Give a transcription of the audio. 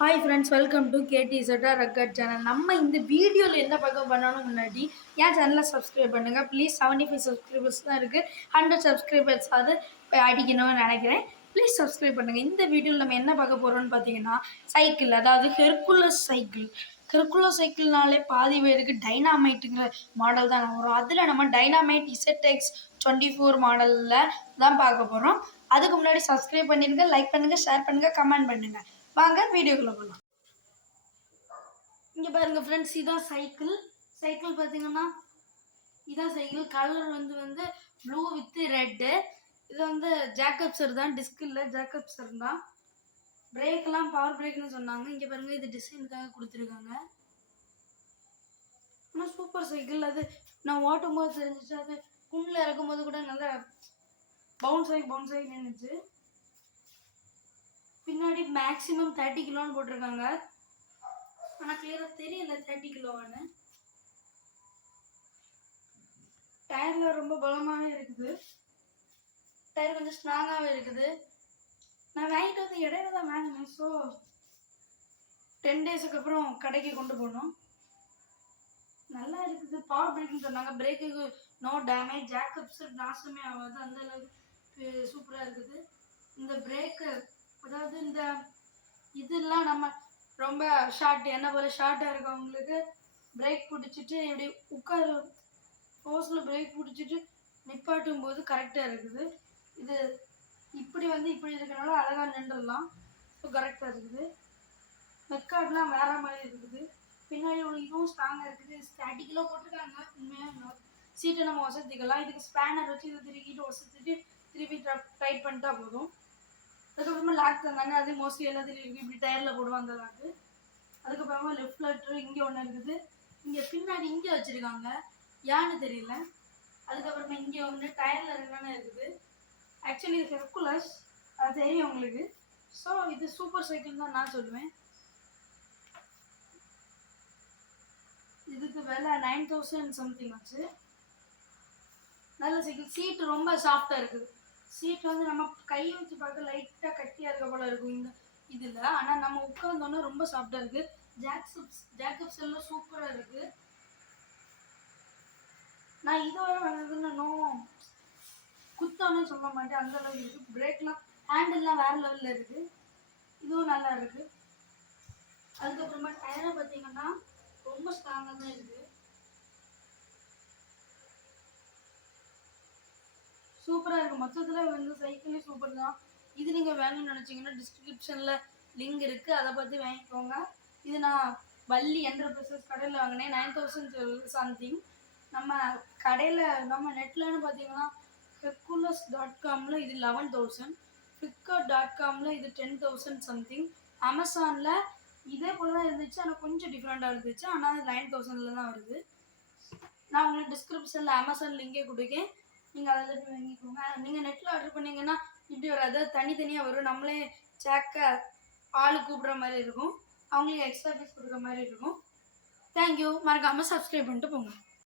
Hi friends, welcome to கேடிசட்டா rugged channel. நம்ம இந்த வீடியோவில் என்ன பார்க்க பண்ணணும் முன்னாடி என் சேனலை சப்ஸ்கிரைப் பண்ணுங்கள் ப்ளீஸ். 75 சப்ஸ்கிரைபர்ஸ் தான் இருக்குது. 100 சப்ஸ்கிரைபர்ஸ் அது அடிக்கணும்னு நினைக்கிறேன். ப்ளீஸ் சப்ஸ்கிரைப் பண்ணுங்கள். இந்த வீடியோவில் நம்ம என்ன பார்க்க போகிறோம்னு பார்த்தீங்கன்னா சைக்கிள், அதாவது ஹெர்குலஸ் சைக்கிள். ஹெர்குலஸ் சைக்கிள்னாலே பாதி பேருக்கு டைனாமைட்டுங்கிற மாடல் தான் வரும். அதில் நம்ம டைனாமைட் ZX24 மாடலில் தான் பார்க்க போகிறோம். அதுக்கு முன்னாடி சப்ஸ்கிரைப் பண்ணிடுங்க, லைக் பண்ணுங்கள், ஷேர் பண்ணுங்கள், கமெண்ட் பண்ணுங்கள். வாங்க வீடியோக்குள்ள போகலாம். இங்கே பாருங்க ஃப்ரெண்ட்ஸ், இதான் சைக்கிள். சைக்கிள் பார்த்தீங்கன்னா இதான் சைக்கிள். கலர் வந்து ப்ளூ வித் ரெட்டு. இது வந்து ஜேக்கப்சர் தான், டிஸ்க் இல்லை, ஜேக்கப்சர் தான். பிரேக்கெல்லாம் பவர் பிரேக்னு சொன்னாங்க. இங்கே பாருங்க, இது டிசைனுக்காக கொடுத்துருக்காங்க. ஆனால் சூப்பர் சைக்கிள். அது நான் ஓட்டும் போது தெரிஞ்சிச்சு. அது குண்டில் இறக்கும் போது கூட நல்லா பவுன்ஸ் ஆகி நின்றுச்சு. பின்னாடி மேக்ஸிமம் 30 கிலோன்னு போட்டிருக்காங்க. ஆனால் கிளியராக தெரியல 30 கிலோவான்னு. டயரில் ரொம்ப பலமாகவே இருக்குது. டயர் கொஞ்சம் ஸ்ட்ராங்காகவே இருக்குது. நான் வாங்கிட்டு வந்து இடையில தான் வாங்கினேன். ஸோ 10 டேஸுக்கு அப்புறம் கடைக்கு கொண்டு போகணும். நல்லா இருக்குது. பவர் பிரேக்குன்னு சொன்னாங்க. பிரேக்குக்கு நோ டேமேஜ், ஜாக்கப்ஸ் நாசமே ஆகாது, அந்த அளவுக்கு சூப்பராக இருக்குது. இந்த பிரேக்கு, அதாவது இந்த இதெல்லாம் நம்ம ரொம்ப ஷார்ட், என்ன போல ஷார்ட்டாக இருக்கவங்களுக்கு பிரேக் பிடிச்சிட்டு இப்படி உட்கார ஃபோர்ஸில் பிரேக் பிடிச்சிட்டு நிப்பாட்டும் போது கரெக்டாக இருக்குது. இது இப்படி இருக்கிறனால அழகாக நின்றுடலாம். ஸோ கரெக்டாக இருக்குது. மெக்கார்ட்லாம் வேற மாதிரி இருக்குது. பின்னாடி ஒரு இதுவும் ஸ்ட்ராங்காக இருக்குது. 30 கிலோ போட்டிருக்காங்க. உண்மையாக சீட்டை நம்ம வசதிக்கலாம். இதுக்கு ஸ்பேனர் வச்சு இதை திருக்கிட்டு வசதிட்டு திருப்பி டைட் பண்ணிட்டா போதும். அதுக்கப்புறமா லாக் தந்தாங்க. அது மோஸ்ட்லி எல்லாத்துலையும் இருக்குது. இப்படி டயரில் போடுவாங்க லாக்கு. அதுக்கப்புறமா லெஃப்ட் லெட்டர் இங்கே ஒன்று இருக்குது. இங்கே பின்னாடி இங்கே வச்சுருக்காங்க, ஏன்னு தெரியல. அதுக்கப்புறமா இங்கே ஒன்று டயரில் என்னென்ன இருக்குது. ஆக்சுவலி இது ஹெர்குலஸ், அது தெரியும் உங்களுக்கு. ஸோ இது சூப்பர் சைக்கிள் தான் நான் சொல்லுவேன். இதுக்கு விலை 9000 சம்திங் ஆச்சு. நல்ல சைக்கிள். சீட்டு ரொம்ப சாஃப்டாக இருக்குது. சீட் நம்ம கை வச்சு பார்க்க லைட்டாக கட்டியாக இருக்க போல இருக்கும் இந்த இதில். ஆனால் நம்ம உட்காந்தோன்னா ரொம்ப சாஃப்டாக இருக்குது. ஜேக்கப்ஸ் எல்லாம் சூப்பராக இருக்குது. நான் இதுவரை வந்ததுன்னு குத்தோன்னு சொல்ல மாட்டேன், அந்த அளவுக்கு இருக்குது. பிரேக்லாம் ஹேண்டில்லாம் வேறு லெவலில் இருக்குது. இதுவும் நல்லா இருக்குது. அதுக்கப்புறமா டயரை பார்த்தீங்கன்னா ரொம்ப ஸ்ட்ராங்காக தான் இருக்குது. சூப்பராக இருக்குது. மொத்தத்தில் சைக்கிளே சூப்பர் தான். இது நீங்கள் வேணும்னு நினச்சிங்கன்னா டிஸ்கிரிப்ஷனில் லிங்க் இருக்குது, அதை பார்த்து வாங்கிக்கோங்க. இது நான் வள்ளி என்டர்பிரைசஸ் கடையில் வாங்கினேன். 9000 சம்திங். நம்ம கடையில் நம்ம நெட்லன்னு பார்த்தீங்கன்னா ஹெர்குலஸ்.comல இது 11,000, ஃப்ளிப்கார்ட்.comல இது 10,000 சம்திங், அமேசானில் இதே போல் தான் இருந்துச்சு. ஆனால் கொஞ்சம் டிஃப்ரெண்ட்டாக இருந்துச்சு. ஆனால் அது 9,000 தான் வருது. நான் உங்களுக்கு டிஸ்கிரிப்ஷனில் அமேசான் லிங்கே கொடுக்கேன், நீங்கள் அதில் போய் வாங்கிக்கோங்க. நீங்கள் நெட்டில் ஆர்டர் பண்ணிங்கன்னா இப்படி வராது, தனித்தனியாக வரும். நம்மளே ஆள் கூப்பிட்ற மாதிரி இருக்கும், அவங்களுக்கு எக்ஸ்ட்ரா ஃபீஸ் கொடுக்குற மாதிரி இருக்கும். தேங்க்யூ. மறக்காமல் சப்ஸ்கிரைப் பண்ணிட்டு போங்க.